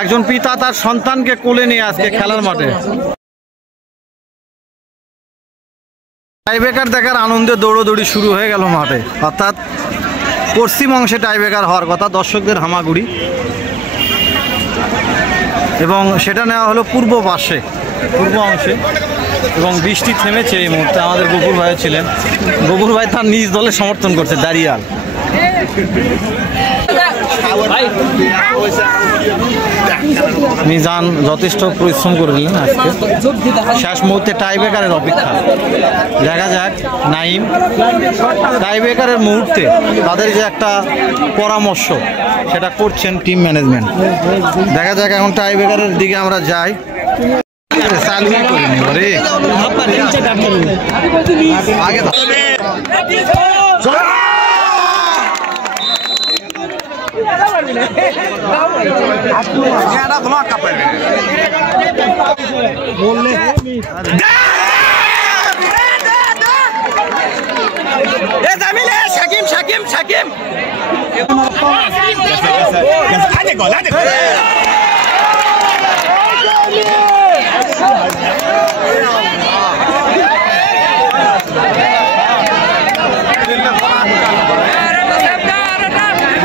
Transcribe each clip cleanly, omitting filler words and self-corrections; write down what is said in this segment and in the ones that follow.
একজন পিতা তার সন্তানকে কোলে নিয়ে আজকে খেলার মাঠে টাইব্রেকার দেখার আনন্দে দৌড়দৌড়ি শুরু হয়ে গেল মাঠে। অর্থাৎ পশ্চিম অংশে টাইব্রেকার হওয়ার কথা, দর্শকদের হামাগুড়ি, এবং সেটা নেওয়া হলো পূর্ব অংশে। এবং বৃষ্টি থেমেছে এই মুহূর্তে। আমাদের গফুর ভাই ছিলেন, গফুর ভাই তার নিজ দলে সমর্থন করছে দাঁড়িয়াল। মিজান যথেষ্ট পরিশ্রম করে দিলেন আজকে। শেষ মুহূর্তে টাইব্রেকারের অপেক্ষা, দেখা যাক নাইম টাইব্রেকারের মুহূর্তে তাদের যে একটা পরামর্শ সেটা করছেন টিম ম্যানেজমেন্ট। দেখা যাক এখন টাইব্রেকারের দিকে আমরা যাই। চালু করিনি রে আগে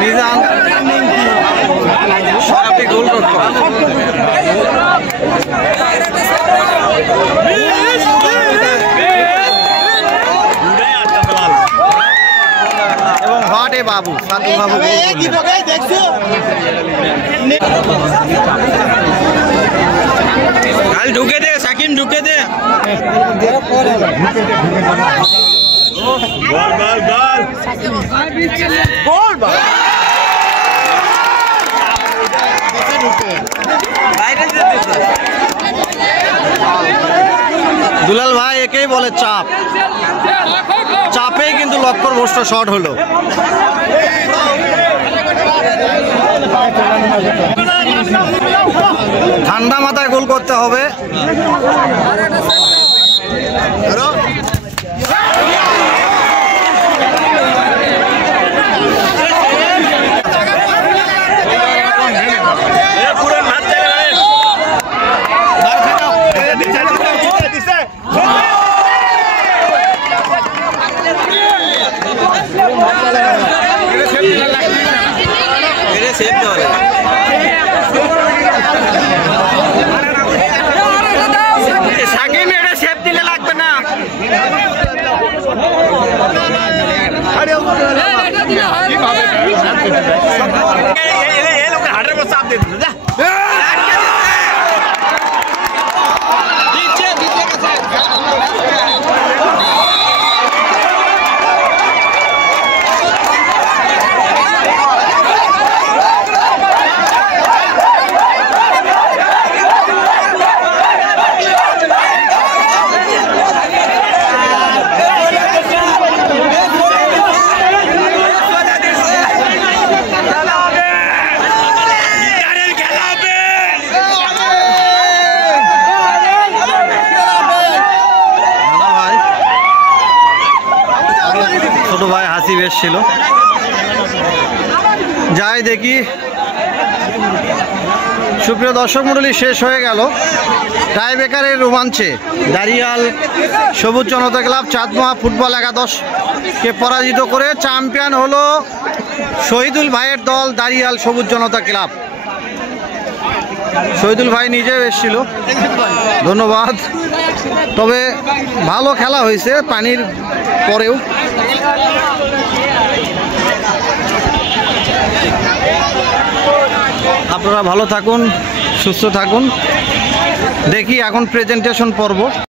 মিজান সবটি গোল করতে এবং ভাটে বাবু সাধু বাবু কাল ঢুকে দে, সাকিম ঢুকে দে। দুলাল ভাই একেই বলে চাপ, চাপেই কিন্তু লক্ষ্যভ্রষ্ট শট হলো। ঠান্ডা মাথায় গোল করতে হবে। ছোট ভাই হাসি বেশ ছিল। যাই দেখি। সুপ্রিয় দর্শক মণ্ডলী, শেষ হয়ে গেল টাইব্রেকারের রোমাঞ্চে দাঁড়িয়াল সবুজ জনতা ক্লাব চাঁদমোহা ফুটবল একাদশকে পরাজিত করে চ্যাম্পিয়ন হলো শহীদুল ভাইয়ের দল দাঁড়িয়াল সবুজ জনতা ক্লাব। শহীদুল ভাই নিজেও এসেছিল, ধন্যবাদ। তবে ভালো খেলা হয়েছে পানির পরেও। আপনারা ভালো থাকুন, সুস্থ থাকুন। দেখি এখন প্রেজেন্টেশন পর্ব।